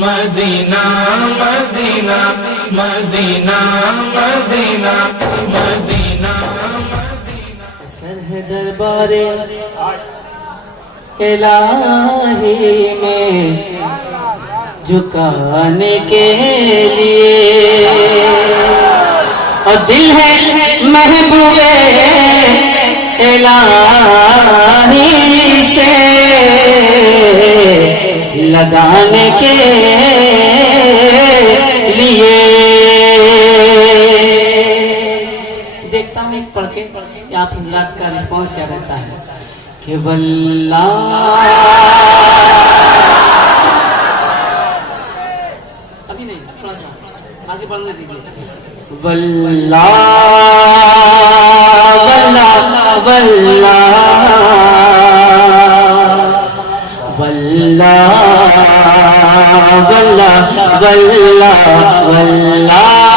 مدینہ مدینہ مدینہ مدینہ مدینہ سر ہے دربار الہی میں جھکانے کے لیے، اور دل ہے محبوب الہی سے لگانے کے لیے۔ دیکھتا ہوں ایک پڑھ کے آپ حضرات کا رسپانس کیا رہتا ہے کہ واللہ، ابھی نہیں، تھوڑا سا آگے بڑھنے دیجیے۔ واللہ واللہ واللہ واللہ واللہ واللہ واللہ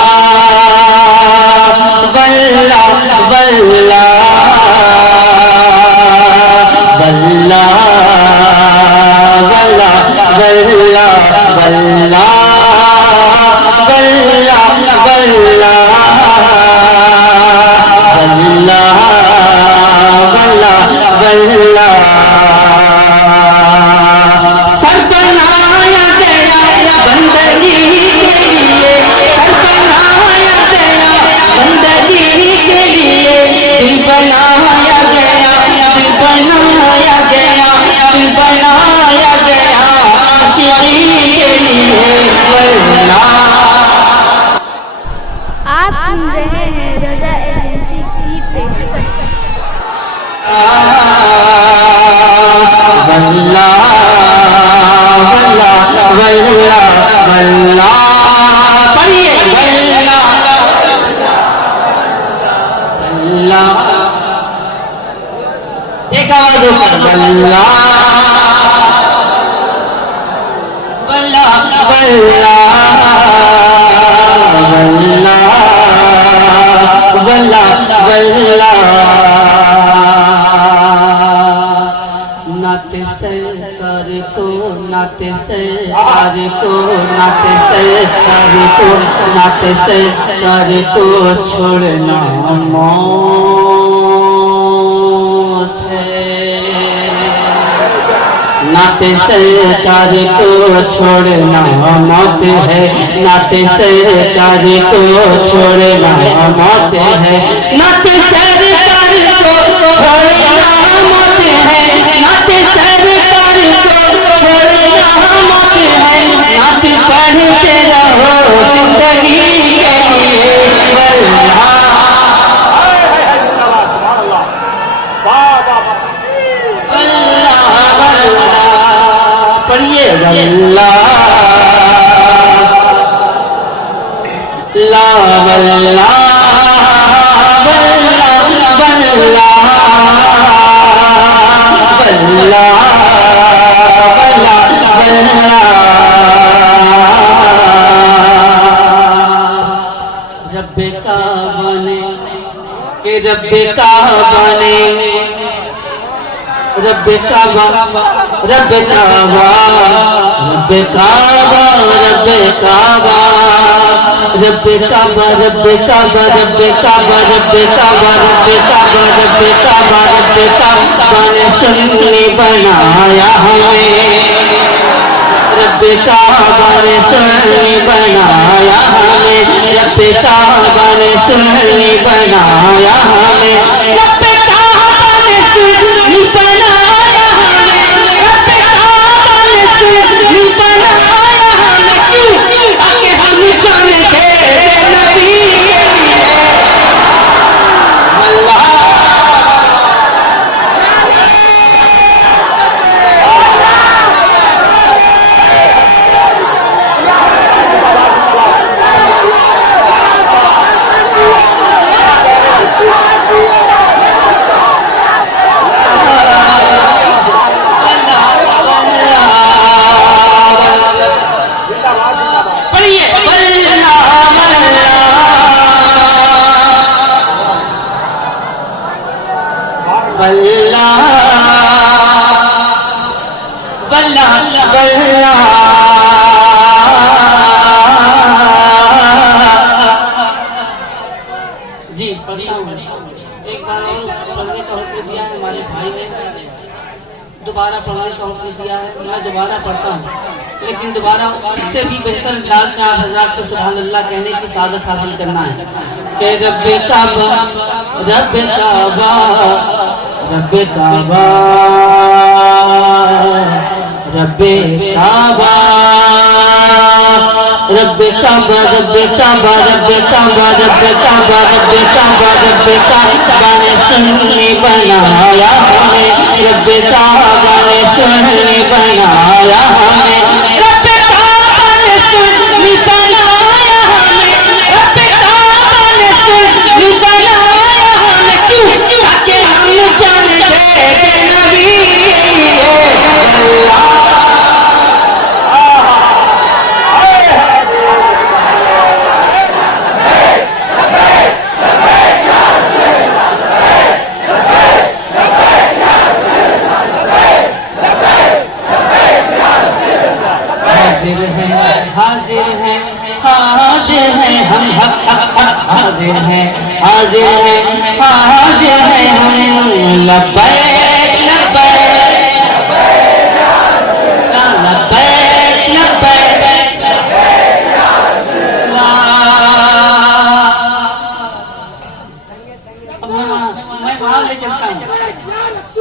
واللہ ایک آواز اوپر، واللہ واللہ واللہ واللہ واللہ۔ نعت سرکار کو، نعت سرکار کو، نعت سرکار کو، نعت سرکار کو چھوڑنا موت ہے، نعت سرکار کو چھوڑنا موت ہے، نعت سرکار کو چھوڑنا موت ہے، نعت سرکار کو چھوڑنا موت ہے، نعت سرکار کو چھوڑنا موت ہے، نعت پڑھتے رہو زندگی کے لیے۔ واللہ پڑھیے، واللہ لا واللہ واللہ واللہ رب کعبہ نے، کہ رب کعبہ نے، رب کعبہ رب کعبہ رب کعبہ رب کعبہ رب کعبہ رب کعبہ رب کعبہ رب کعبہ رب کعبہ رب کعبہ رب کعبہ نے سنی بنایا ہمیں، رب کعبہ نے سنی بنایا ہمیں، رب کعبہ نے سنی بنایا ہمیں، رب کعبہ نے سنی بنایا ہمیں، رب کعبہ نے سنی بنایا ہمیں، کیوں تاکہ ہم جانے تیرے نبی کے لیے۔ اللہ لیکن دوبارہ اس سے بھی بہتر انداز میں آپ حضرات کو سبحان اللہ کہنے کی سعادت حاصل کرنا ہے کہ رب کعبہ رب کعبہ رب کعبہ رب کعبہ رب کعبہ رب کعبہ رب کعبہ رب کعبہ رب کعبہ رب کعبہ نے سنی بنایا ہمیں رب کعبہ نے سنی بنایا ہمیں رب کعبہ نے سنی بنایا ہمیں رب کعبہ نے سنی بنایا ہمیں کیوں تاکہ ہم جان دے کہ نبی اللہ حاضر ہیں حاضر ہیں ہم حاضر ہیں حاضر ہیں حاضر ہیں ہم لبیک لبیک لبیک لبیک میں وہاں لے چلتا ہوں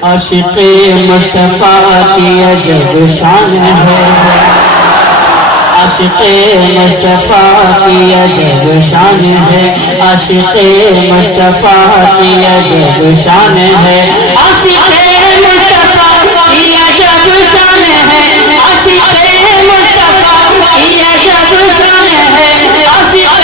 عاشق مصطفیٰ کی عجب شان ہے عاشق مصطفیٰ کی عجب شان ہے عاشق مصطفیٰ کی عجب شان ہے عاشق مصطفیٰ کی عجب شان ہے عاشق مصطفیٰ کی عجب شان ہے عاشق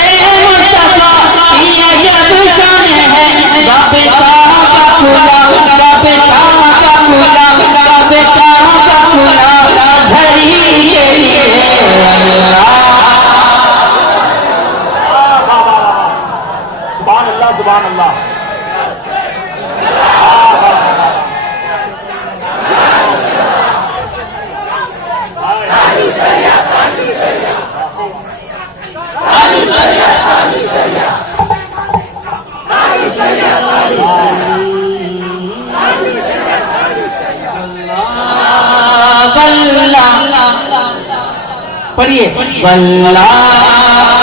مصطفیٰ کی عجب شان ہے باب کعبہ کھلا باب کعبہ کھلا باب کعبہ کھلا دھری کے لیے سبحان اللہ سبحان اللہ پڑھیے واللہ